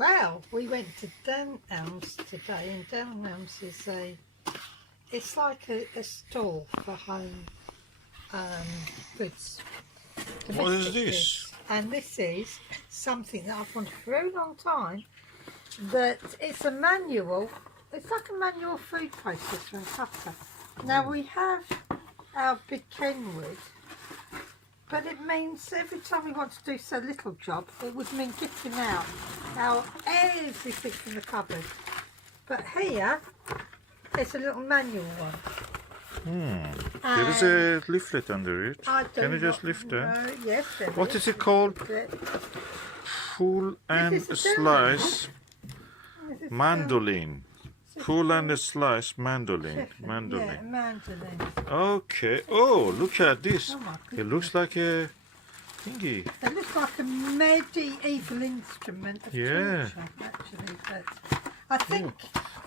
Well, we went to Downelms today, and Downelms is it's like a store for home goods. What is domestic this? goods. And this is something that I've wanted for a very long time. That it's a manual. It's like a manual food processor and cutter. Now we have our big Kenwood, but it means every time we want to do so little job, it would mean getting out everything from the cupboard. But here, it's a little manual one. There is a leaflet under it. I do Can you just not lift that? know. Yes, there What is it called? Pull and slice mandolin. Pull and slice mandolin. Yeah, mandolin. Okay. Oh, look at this. Oh my It goodness. looks like a thingy. It looks like a medieval instrument of Yeah. torture, actually, but I think...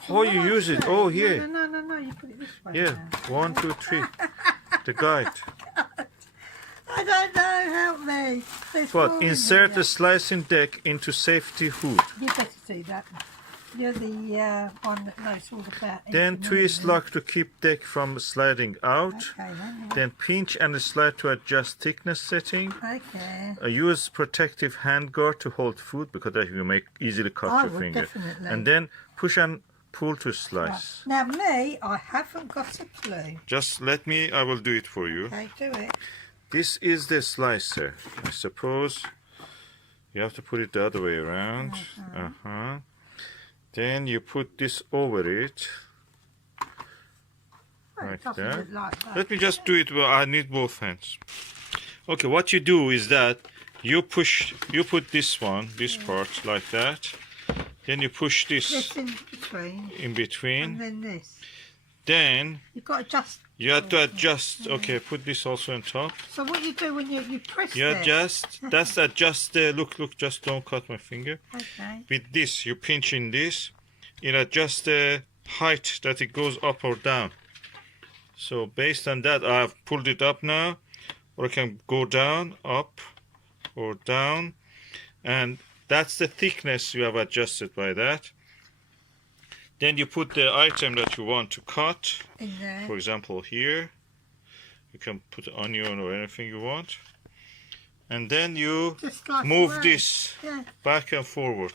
Oh, you use it. Oh, here. No, you put it this way. Yeah. now. 1, 2, 3. The guide. I don't know, help me. There's more What? in Insert here. a slicing deck into safety hood. You better do that. You're the one that knows all about it. Then twist lock to keep deck from sliding out. Okay, Then pinch and slide to adjust thickness setting. okay. Use protective hand guard to hold food because that you may easily cut I your would finger. definitely. And then push and pull to slice. Now me, I haven't got a clue. Just let me, I will do it for you. Okay, do it. This is the slicer. I suppose you have to put it the other way around. Then you put this over it. Oh, Like it doesn't that. look like that. Let me just do it. Well, I need both hands. Okay, what you do is that you put this part like that. Then you push This this in in between. and then this. Then You've got to just... you have to adjust. Okay, put this also on top. So what you do when you press You it... adjust. That's adjust. Look, just don't cut my finger. Okay. With this, you pinch in this. It adjusts the height that it goes up or down. So based on that, I've pulled it up now. Or I can go down, up, or down. And that's the thickness you have adjusted by that. Then you put the item that you want to cut. In there. For example, here. You can put onion or anything you want. And then you Just like move away. this Yeah. back and forward.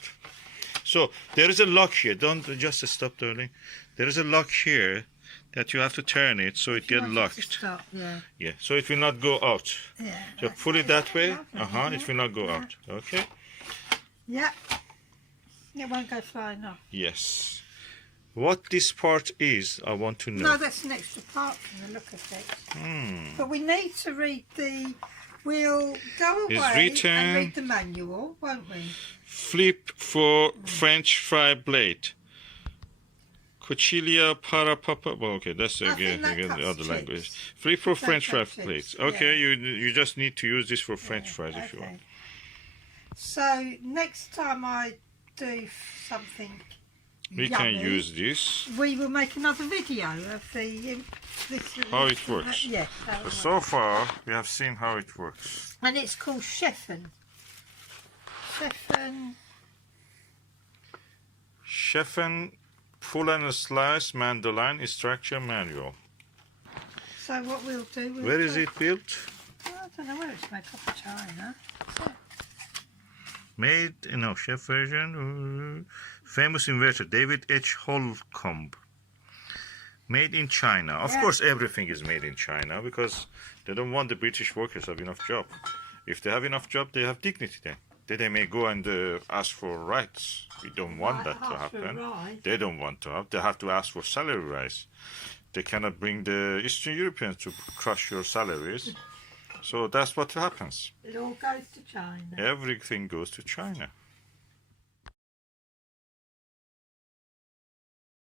So there is a lock here. Don't just stop, darling. There is a lock here that you have to turn it so it You gets want it to locked. stop, yeah. Yeah, so it will not go out. Yeah. So that's pull it that way. lovely, It will not go out. Okay. Yeah. It won't go flying off. Yes. What this part is, I want to know. No, that's an extra part from the look of it. But we need to read the... We'll go It's away written- and read the manual, won't we? Flip for French fry blade. Cochilia para papa. Well, okay, that's I think that again the cuts other chips. language. Flip for French fry cuts chips, plates. yeah. Okay, you just need to use this for French fries if you Okay. want. So next time I do something We yummy, can use this. we will make another video of the How it works. Yes, that will So far, we have seen how it works. and it's called Cheffen. Cheffen Pull and Slice Mandolin Instruction Manual. So what we'll do... Where is it built? I don't know where it's made of China. Made, chef version. Famous inventor David H. Holcomb. Made in China. Of Yeah. course, everything is made in China because they don't want the British workers to have enough job. If they have enough job, they have dignity then. Then they may go and ask for rights. We don't want that to ask for a happen. rise. They don't want to have. They have to ask for salary rise. They cannot bring the Eastern Europeans to crush your salaries. So that's what happens. It all goes to China. Everything goes to China.